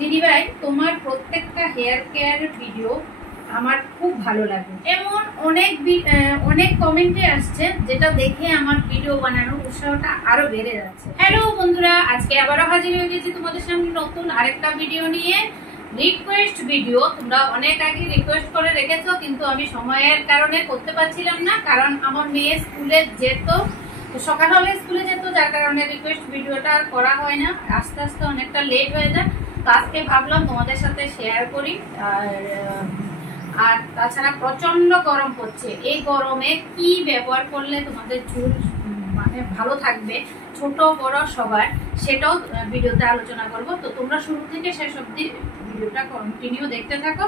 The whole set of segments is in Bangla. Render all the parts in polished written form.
দিদিভাই, তোমার প্রত্যেকটা হেয়ার কেয়ার ভিডিও আমার খুব ভালো লাগে। এমন অনেক কমেন্টে আসছে, যেটা দেখে আমার ভিডিও বানানোর উৎসাহটা আরো বেড়ে যাচ্ছে। হ্যালো বন্ধুরা, আজকে আবারও হাজির হয়ে গেছি তোমাদের সামনে নতুন আরেকটা ভিডিও নিয়ে। রিকোয়েস্ট ভিডিও তোমরা অনেক আগে রিকোয়েস্ট করে রেখেছো, কিন্তু আমি সময়ের কারণে করতে পারছিলাম না, কারণ আমার মেয়ে স্কুলে যেত, সকাল হলে স্কুলে যেত, যার কারণে রিকোয়েস্ট ভিডিওটা করা হয় না, আস্তে আস্তে অনেকটা লেট হয়ে যায়। তো আজকে ভাবলাম তোমাদের সাথে শেয়ার করি। আর তাছাড়া প্রচন্ড গরম পড়ছে, এই গরমে কি ব্যবহার করলে তোমাদের চুল মানে ভালো থাকবে, ছোট বড় সবার, সেটাও ভিডিওতে আলোচনা করব। তো তোমরা শুরু থেকে শেষ অবধি ভিডিওটা কন্টিনিউ দেখতে থাকো।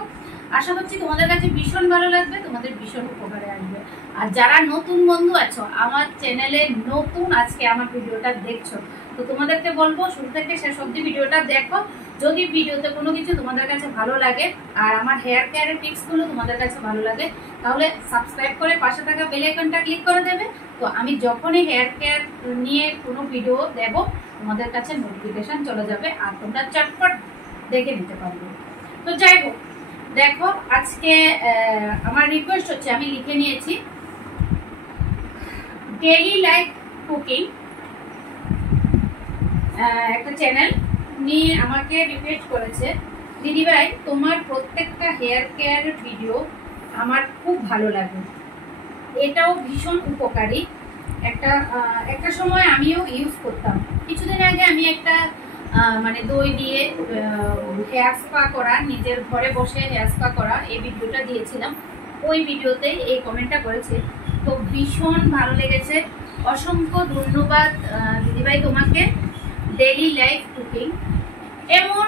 আশা করছি তোমাদের কাছে ভীষণ ভালো লাগবে, তোমাদের ভীষণ উপকারে আসবে। আর যারা নতুন বন্ধু আছো, আমার চ্যানেলে নতুন আজকে আমার ভিডিওটা দেখছো, তো তোমাদেরকে বলবো শুরু থেকে শেষ অবধি ভিডিওটা দেখো। যদি ভিডিওতে কোনো কিছু তোমাদের কাছে ভালো লাগে আর আমার হেয়ার কেয়ারের টিপসগুলো তোমাদের কাছে ভালো লাগে, তাহলে সাবস্ক্রাইব করে পাশে থাকা বেল আইকনটা ক্লিক করে দেবে। তো আমি যখনই হেয়ার কেয়ার নিয়ে কোনো ভিডিও দেব, তোমাদের কাছে নোটিফিকেশন চলে যাবে আর তোমরা চটপট দেখে নিতে পারবে। তো যাই হোক, দেখো আজকে আমার রিকোয়েস্ট হচ্ছে, আমি লিখে নিয়েছি ডেইলি লাইফ কুকিং, একটা চ্যানেল নিয়ে আমাকে রিকোয়েস্ট করেছে, দিদিভাই তোমার প্রত্যেকটা হেয়ার কেয়ার ভিডিও আমার খুব ভালো লাগে, এটাও ভীষণ উপকারী। একটা সময় আমিও ইউজ করতাম। কিছুদিন আগে আমি একটা মানে দই দিয়ে হেয়ার স্পা করা, নিজের ঘরে বসে হেয়ার স্পা করা, এই ভিডিওটা দিয়েছিলাম। ওই ভিডিওতে এই কমেন্টটা করেছে, তো ভীষণ ভালো লেগেছে। অসংখ্য ধন্যবাদ দিদিভাই তোমাকে। ডেইলি লাইফ কুকিং, এমন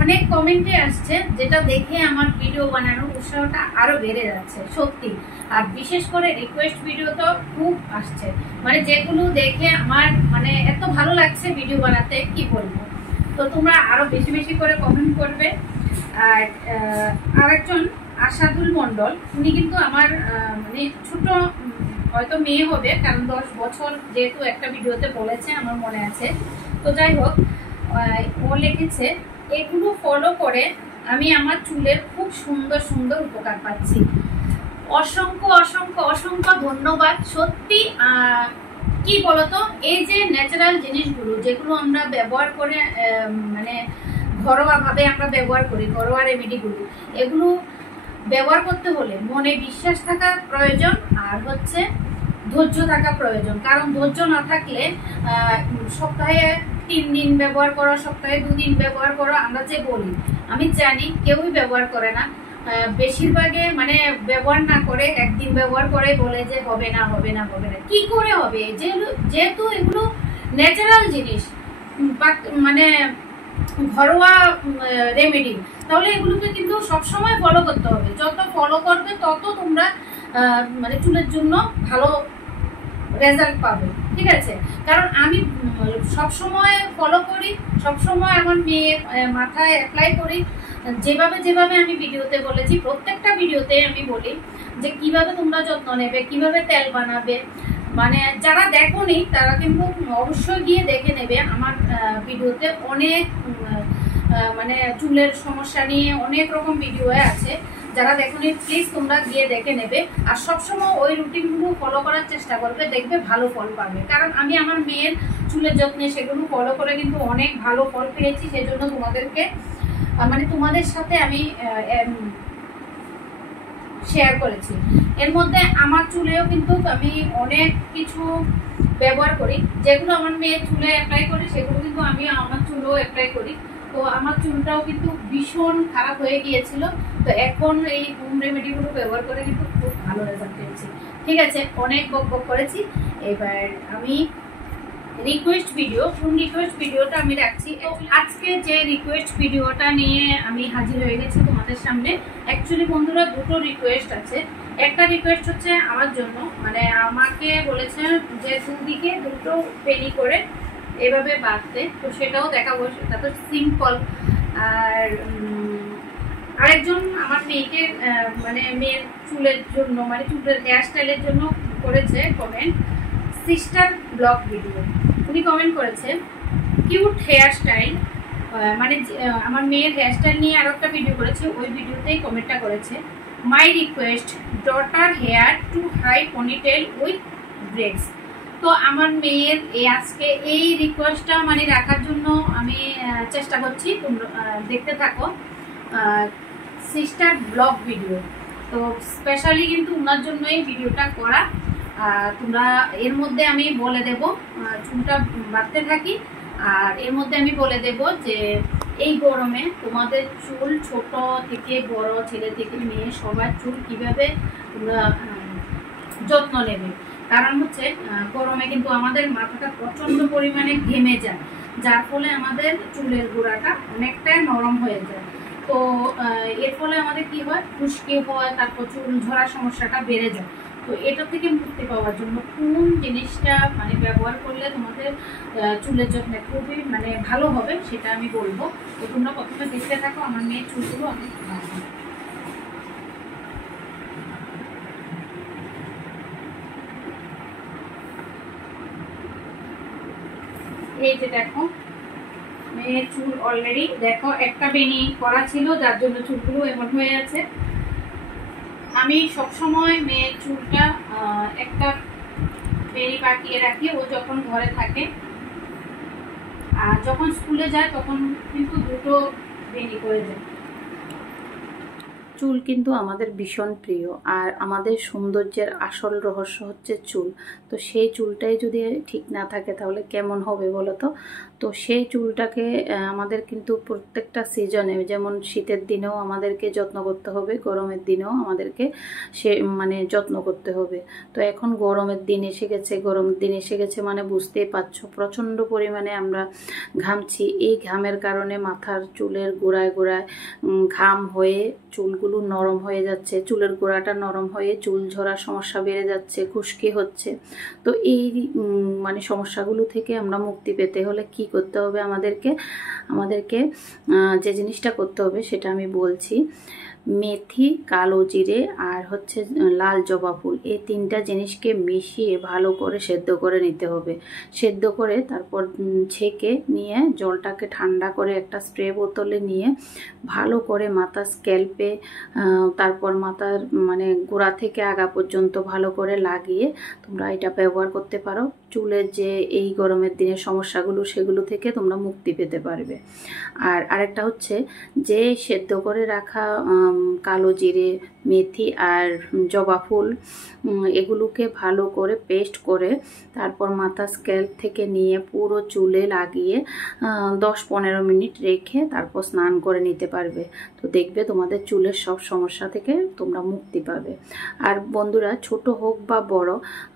অনেক কমেন্টে আসছে, যেটা দেখে আমার ভিডিও বানানোর উৎসাহটা আরো বেড়ে যাচ্ছে সত্যি। আর বিশেষ করে রিকোয়েস্ট ভিডিও তো খুব আসছে, মানে যেগুলো দেখে আমার মানে এত ভালো লাগছে ভিডিও বানাতে, কি বলবো। তো তোমরা আরো বেশি বেশি করে কমেন্ট করবে। আর আরেকজন আশাদুল মন্ডল, উনি কিন্তু আমার মানে ছোট হয়তো মেয়ে হবে, কারণ 10 বছর যেহেতু একটা ভিডিওতে বলেছে, আমার মনে আছে। তো যাই হোক, ও লিখেছে, এগুলো ফলো করে আমি আমার চুলের খুব সুন্দর সুন্দর উপকার পাচ্ছি। অসংখ্য অসংখ্য অসংখ্য ধন্যবাদ সত্যি। কি বলতো, এই যে ন্যাচারাল জিনিসগুলো যেগুলো আমরা ব্যবহার করে, মানে ঘরোয়াভাবে আমরা ব্যবহার করি, ঘরোয়া রেমেডিগুলো, এগুলো ব্যবহার করতে হলে মনে বিশ্বাস থাকা প্রয়োজন, আর হচ্ছে ধৈর্য থাকা প্রয়োজন। কারণ ধৈর্য না থাকলে সপ্তাহে 3 দিন ব্যবহার করো, সপ্তাহে 2 দিন ব্যবহার করো, আমরা যে বলি, আমি জানি কেউই ব্যবহার করে না। বেশিরভাগে মানে ব্যবহার না করে একদিন ব্যবহার করে বলে যে হবে না হবে না হবে না। কি করে হবে? যেহেতু এগুলো ন্যাচারাল জিনিস, মানে ঘরোয়া রেমেডি, তাহলে এগুলোকে কিন্তু সবসময় ফলো করতে হবে। যত ফলো করবে তত তোমরা মানে চুলের জন্য ভালো রেজাল্ট পাবে, ঠিক আছে? কারণ আমি সবসময় ফলো করি, সবসময় আমার মেয়ের মাথায় অ্যাপ্লাই করি, যেভাবে আমি ভিডিওতে বলেছি, প্রত্যেকটা ভিডিওতে আমি বলি যে কিভাবে তোমরা যত্ন নেবে, কিভাবে তেল বানাবে। মানে যারা দেখোনি তারা কিন্তু অবশ্যই গিয়ে দেখে নেবে। আমার ভিডিওতে অনেক মানে চুলের সমস্যা নিয়ে অনেক রকম ভিডিও আছে, যারা দেখোনি প্লিজ তোমরা গিয়ে দেখে নেবে। আর সবসময় ওই রুটিনগুলো ফলো করার চেষ্টা করবে, দেখবে ভালো ফল পাবে। কারণ আমি আমার মেয়ের চুলের যত্নে সেগুলো ফলো করে কিন্তু অনেক ভালো ফল পেয়েছি, সেজন্য তোমাদেরকে মানে তোমাদের সাথে আমি শেয়ার করেছি। এর মধ্যে আমার চুলেও কিন্তু আমি অনেক কিছু ব্যবহার করি, যেগুলো আমার মেয়ের চুলে অ্যাপ্লাই করি, সেগুলো কিন্তু আমি আমার চুলেও অ্যাপ্লাই করি। তো আমার চুলটাও কিন্তু ভীষণ খারাপ হয়ে গিয়েছিল, তো এখন এই হোম রেমেডিগুলো ব্যবহার করে কিন্তু খুব ভালো রেজাল্ট পেয়েছি। ঠিক আছে, অনেক বকবক করেছি, এবার আমি রিকোয়েস্ট ভিডিওটা আমি রাখছি। আজকে যে রিকোয়েস্ট ভিডিওটা নিয়ে আমি হাজির হয়ে গেছি তোমাদের সামনে, অ্যাকচুয়ালি বন্ধুরা দুটো রিকোয়েস্ট আছে। একটা রিকোয়েস্ট হচ্ছে আমার জন্য, মানে আমাকে বলেছে যে দুদিকে দুটো পেনি করে এভাবে বাঁধতে, তো সেটাও দেখাবো, সেটা তো সিম্পল। আর আরেকজন আমার মেয়েকে মানে মেয়ের চুলের জন্য, মানে চুলের হেয়ার স্টাইলের জন্য করেছে কমেন্ট, সিস্টার ব্লগ ভিডিও। উনি কমেন্ট করেছে, কিউট হেয়ার স্টাইল, মানে আমার মেয়ের হেয়ারস্টাইল নিয়ে আরও একটা ভিডিও করেছে, ওই ভিডিওতেই কমেন্টটা করেছে, my request daughter hair to high ponytail with braids. তো আমার মেয়ের আজকে এই রিকোয়েস্টটা মানে রাখার জন্য আমি চেষ্টা করছি, তোমরা দেখতে থাকো সিস্টার ব্লগ ভিডিও। তো স্পেশালি কিন্তু ওনার জন্য এই ভিডিওটা করা। তোমরা এর মধ্যে আমি বলে দেব, চুলটা বাঁধতে থাকি, আর এর মধ্যে আমি বলে দেব যে এই গরমে তোমাদের চুল ছোট থেকে বড়, ছেলে থেকে মেয়ে সবার চুল কিভাবে তোমরা যত্ন নেবে। কারণ হচ্ছে গরমে কিন্তু আমাদের মাথাটা প্রচণ্ড পরিমাণে ঘেমে যায়, যার ফলে আমাদের চুলের গোড়াটা অনেকটাই নরম হয়ে যায়। তো এর ফলে আমাদের কি হয়, খুশকি হয়, তারপর চুল ঝরার সমস্যাটা বেড়ে যায়। তো এটা থেকে মুক্তি পাওয়ার জন্য কোন জিনিসটা মানে ব্যবহার করলে তোমাদের চুলের যত্নে খুবই মানে ভালো হবে সেটা আমি বলবো। তো তোমরা প্রথমে দেখতে থাকো আমার মেয়ের চুলগুলো আমি। এই যে দেখো মেয়ের চুল অলরেডি দেখো একটা বেনি করা ছিল, যার জন্য চুলগুলো এমন হয়ে আছে। আমি সবসময় মেয়ের চুলটা একটা বেনি পাকিয়ে রাখি, ও যখন ঘরে থাকে, আর যখন স্কুলে যায় তখন কিন্তু দুটো বেনি করে যায়। চুল কিন্তু আমাদের ভীষণ প্রিয়, আর আমাদের সৌন্দর্যের আসল রহস্য হচ্ছে চুল। তো সেই চুলটাই যদি ঠিক না থাকে তাহলে কেমন হবে বলো তো? তো সেই চুলটাকে আমাদের কিন্তু প্রত্যেকটা সিজনে, যেমন শীতের দিনেও আমাদেরকে যত্ন করতে হবে, গরমের দিনেও আমাদেরকে মানে যত্ন করতে হবে। তো এখন গরমের দিন এসে গেছে, গরমের দিন এসে গেছে মানে বুঝতেই পারছো প্রচণ্ড পরিমাণে আমরা ঘামছি। এই ঘামের কারণে মাথার চুলের গোড়ায় গোড়ায় ঘাম হয়ে চুলগুলো নরম হয়ে যাচ্ছে, চুলের গোড়াটা নরম হয়ে চুল ঝরার সমস্যা বেড়ে যাচ্ছে, খুশকি হচ্ছে। তো এই মানে সমস্যাগুলো থেকে আমরা মুক্তি পেতে হলে কি করতে হবে আমাদেরকে যে জিনিসটা করতে হবে সেটা আমি বলছি। মেথি, কালো জিরে আর হচ্ছে লাল জবা ফুল, এই তিনটা জিনিসকে মিশিয়ে ভালো করে সেদ্ধ করে নিতে হবে। সেদ্ধ করে তারপর ছেঁকে নিয়ে জলটাকে ঠান্ডা করে একটা স্প্রে বোতলে নিয়ে ভালো করে মাথা স্ক্যাল্পে, তারপর মাথার মানে গোড়া থেকে আগা পর্যন্ত ভালো করে লাগিয়ে তোমরা এটা ব্যবহার করতে পারো। চুলের যে এই গরমের দিনের সমস্যাগুলো সেগুলো থেকে তোমরা মুক্তি পেতে পারবে। আর আরেকটা হচ্ছে যে সেদ্ধ করে রাখা কালো জিরে, মেথি আর জবা ফুল, এগুলোকে ভালো করে পেস্ট করে তারপর মাথা স্ক্যাল্প থেকে নিয়ে পুরো চুলে লাগিয়ে 10-15 মিনিট রেখে তারপর স্নান করে নিতে পারবে। তো দেখবে তোমাদের চুলের সব সমস্যা থেকে তোমরা মুক্তি পাবে। আর বন্ধুরা, ছোট হোক বা বড়,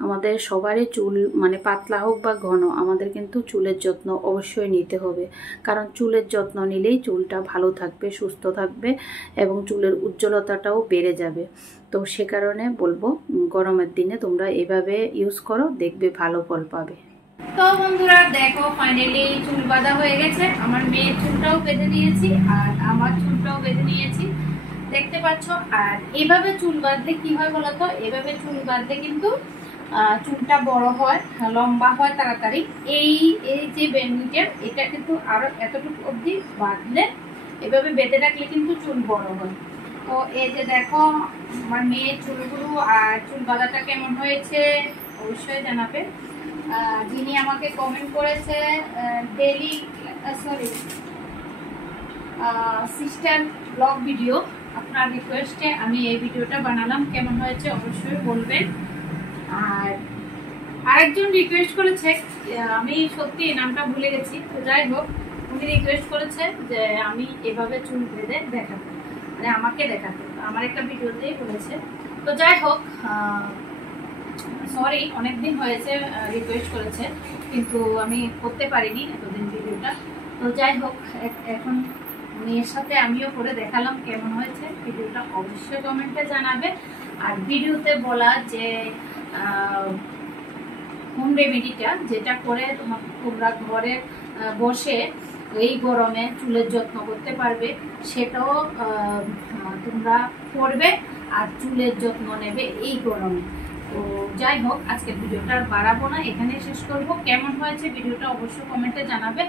আমাদের সবারই চুল মানে পাতলা হোক বা ঘন, আমাদের কিন্তু চুলের যত্ন অবশ্যই নিতে হবে। কারণ চুলের যত্ন নিলেই চুলটা ভালো থাকবে, সুস্থ থাকবে এবং চুলের উজ্জ্বলতাটাও বেড়ে যাবে। তো সে কারণে বলবো গরমের দিনে তোমরা এভাবে ইউজ করো, দেখবে ভালো ফল পাবে। তো বন্ধুরা দেখো ফাইনালি চুল বাঁধা হয়ে গেছে, আমার মেয়ের চুলটাও বেঁধে নিয়েছি আর আমার চুলটাও বেঁধে নিয়েছি, দেখতে পাচ্ছ। আর এভাবে চুল বাঁধলে কি হয় বলতো, এভাবে চুল বাঁধলে কিন্তু চুলটা বড় হয়, লম্বা হয় তাড়াতাড়ি। এই যে বেনিটা, এটা কিন্তু আরো এতটুকু অবধি বাঁধলে, এভাবে বেঁধে রাখলে কিন্তু চুল বড় হয়। তো এই যে দেখো আমার মেয়ের চুলগুলো আর চুল বাঁধাটা কেমন হয়েছে অবশ্যই জানাবে। যিনি আমাকে কমেন্ট করেছে সিস্টার ব্লগ ভিডিও, আপনার রিকোয়েস্টে আমি এই ভিডিওটা বানালাম, কেমন হয়েছে অবশ্যই বলবেন। আর আরেকজন রিকোয়েস্ট করেছে, আমি সত্যি নামটা ভুলে গেছি, তো যাই হোক উনি রিকোয়েস্ট করেছে যে আমি এভাবে চুল বেঁধে দেখাবো, মানে আমাকে দেখাতে, আমার একটা ভিডিওতেই বলেছে। তো যাই হোক, সরি অনেকদিন হয়েছে রিকোয়েস্ট করেছে, কিন্তু আমি করতে পারিনি এতদিন ভিডিওটা। তো যাই হোক, এখন মেয়ের সাথে আমিও করে দেখালাম, কেমন হয়েছে ভিডিওটা অবশ্যই কমেন্টে জানাবে। আর ভিডিওতে বলা যে হোম রেমেডিটা যেটা করে তোমরা ঘরে বসে এই গরমে চুলের যত্ন করতে পারবে, সেটাও তোমরা করবে আর চুলের যত্ন নেবে এই গরমে। তো যাই হোক, আজকের ভিডিওটা আর বাড়াবো না, এখানে শেষ করব। কেমন হয়েছে ভিডিওটা অবশ্যই কমেন্টে জানাবে।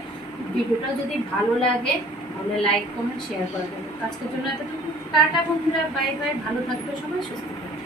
ভিডিওটা যদি ভালো লাগে তাহলে লাইক কমেন্ট শেয়ার করে দেবেন। আজকের জন্য এতটুকু, টাটা বন্ধুরা, বাই বাই, ভালো থাকবে সবাই, সুস্থ থাকবে।